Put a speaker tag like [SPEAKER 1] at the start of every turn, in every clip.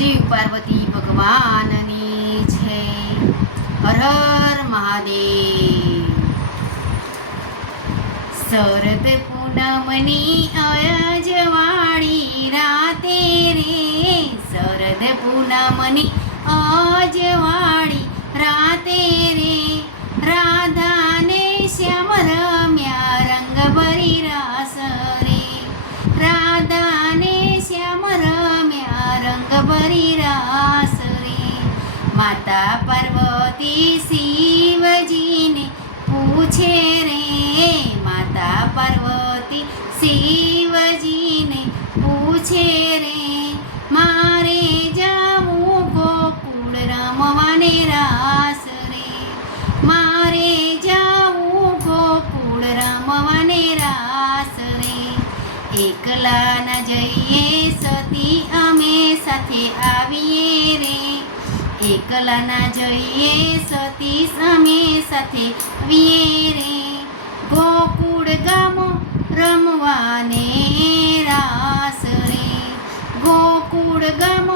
[SPEAKER 1] શિવ પાર્વતી ભગવાનની છે હર હર મહાદેવ. શરદ પૂનમની અજવાળી રાતે રે. શરદ પૂનમની અજવાળી રાતે રે. માતા પાર્વતી શિવજીને પૂછે રે, માતા પાર્વતી શિવજીને પૂછે રે, મારે જાવું ગોકુળ રમવાને રાસ રે. મારે જાવું ગોકુળ રમવાને રાસ રે. એકલા ન જઈએ સતી, અમે સાથે આવીએ રે. એકલા ના જઈએ સતી અમે સાથે. વિયેરે ગોકુળ ગામ રમવાને રાસ રે. ગોકુળ ગામમાં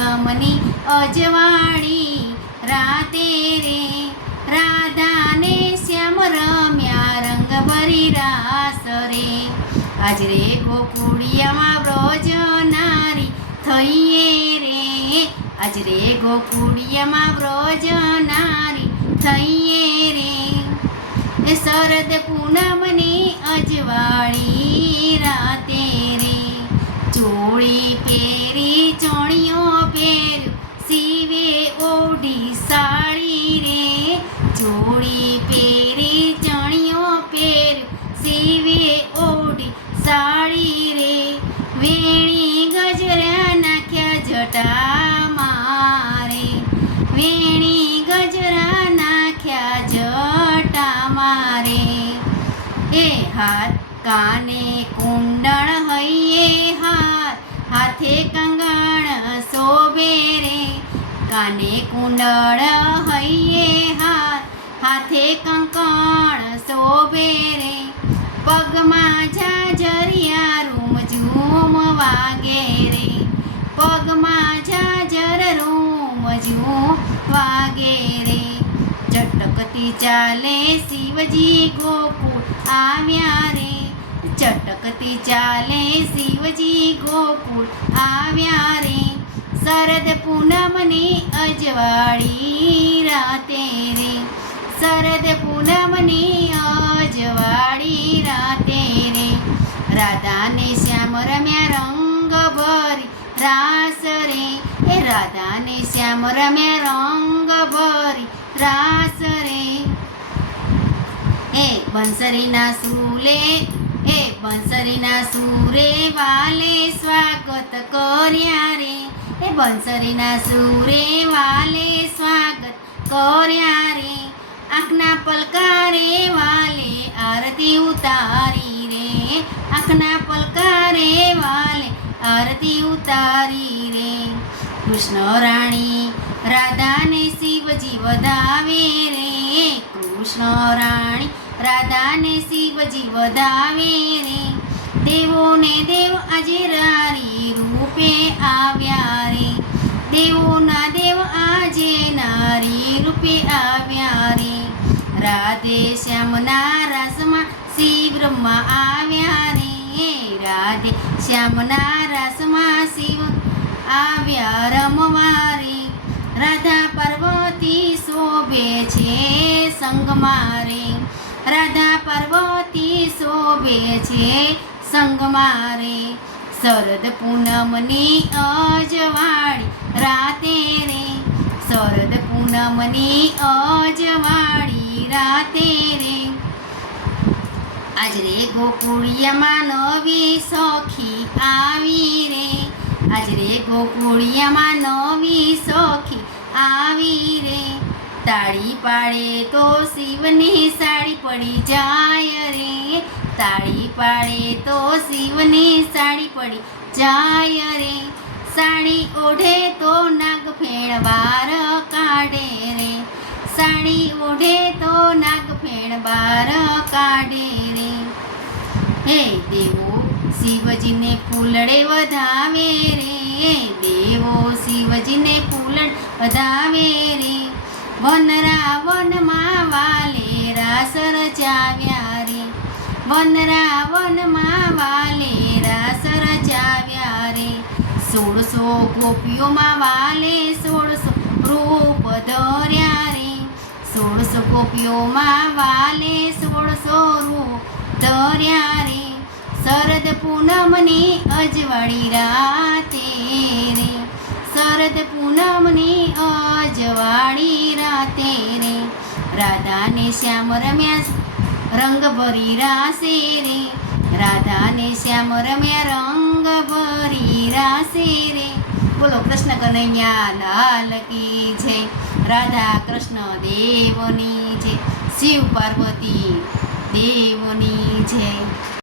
[SPEAKER 1] શરદ અજવાણી રાતે રે રાધાને શ્યામ રમ્યા રંગ ભરી રાસ રે. આજ રે ગોકુળિયામાં બ્રોજ નારી થઈએ રે. આજ રે ગોકુળિયામાં બ્રોજ નારી થઈએ રે. શરદ પૂનમની અજવાળી રાતે રે. ચોળી પહેરી હાથ, કાને કુંડળ હૈયે હાથ, હાથે કંગણ શોભે રે. કાને કુંડળ હૈયે હાથ, હાથે કંકણ શોભે રે. પગમાં ઝાઝરિયા રૂમ ઝૂમ વાગે રે. પગમાં ઝાઝર રૂમ ઝૂમ વાગે રે. ચટકતી ચાલે શિવજી ગોકુળ આવ્યા રે ચટકતી ચાલે શિવજી ગોકુળ આવ્યા રે શરદ પૂનમની અજવાળી રાતે રે. શરદ પૂનમની અજવાળી રાતે રે. રાધાને શ્યામ રમ્યા રંગ ભરી રાસ રે. એ રાધાને શ્યામ રમ્યા રંગ ભરી રાસ રે. એ બંસરીના સૂલે, એ બંસરીના સૂરે વાલે સ્વાગત કર્યા રે. એ બંસરીના સૂરે વાલે સ્વાગત કર્યા રે. આંખના પલકારે વાલે આરતી ઉતારી રે. આંખના પલકારે વાલે આરતી ઉતારી રે. કૃષ્ણ રાણી રાધાને શિવજી વધાવે રે. કૃષ્ણ રાણી રાધાને શિવજી વધાવે રે. દેવોને દેવ આજે રારી રૂપે આવ્યા રે. દેવોના દેવ આજે નારી રૂપે આવ્યા રે. રાધે શ્યામના રસમાં શિવ બ્રહ્મા આવ્યા રે. રાધે શ્યામના રસમાં શિવ આવ્યા રમવા રે. રાધા પર્વતી શોભે છે સંગમારે રાધા પર્વતી શોભે છે સંગમારે શરદ પૂનમની અજવાળી રાતે રે. શરદ પૂનમની અજવાળી રાતે રે. આજ રે ગોકુળિયામાં નવી સખી આવી રે. આજ રે ગોકુળિયામાં નવી સખી આવી રે તાળી પાડે તો શિવની સાડી પડી જાય રે. તાળી પાડે તો શિવની સાડી પડી જાય રે. સાડી ઓઢે તો નાગ ફેણવાર કાઢે રે. સાડી ઓઢે તો નાગ ફેણવાર કાઢે રે. હે દેવો, શિવજીને ફૂલડે વધાવે રે. દેવો, શિવજીને ફૂલડ વધાવે રે. વન રાવણમાં વાલે રાસ રચાવ્યા રે. વન રાવણમાં વાલે રાસ રચાવ્યા રે. સોળસો ગોપીઓમાં વાલે સોળસો રૂપ ધર્યા રે. સોળસો ગોપીઓમાં વાલે સોળસો રૂપ ધર્યા રે શરદ પૂનમની અજવાળી રાતે રે. શરદ પૂનમની અજવાળી રાતે રે. રાધાને શ્યામ રમ્યા રંગ ભરી રાસે રે. રાધાને શ્યામ રમ્યા રંગ ભરી રાસે રે. બોલો, કૃષ્ણ કનૈયા લાલ કી જય. રાધા કૃષ્ણ દેવની જય. શિવ પાર્વતી દેવની જય.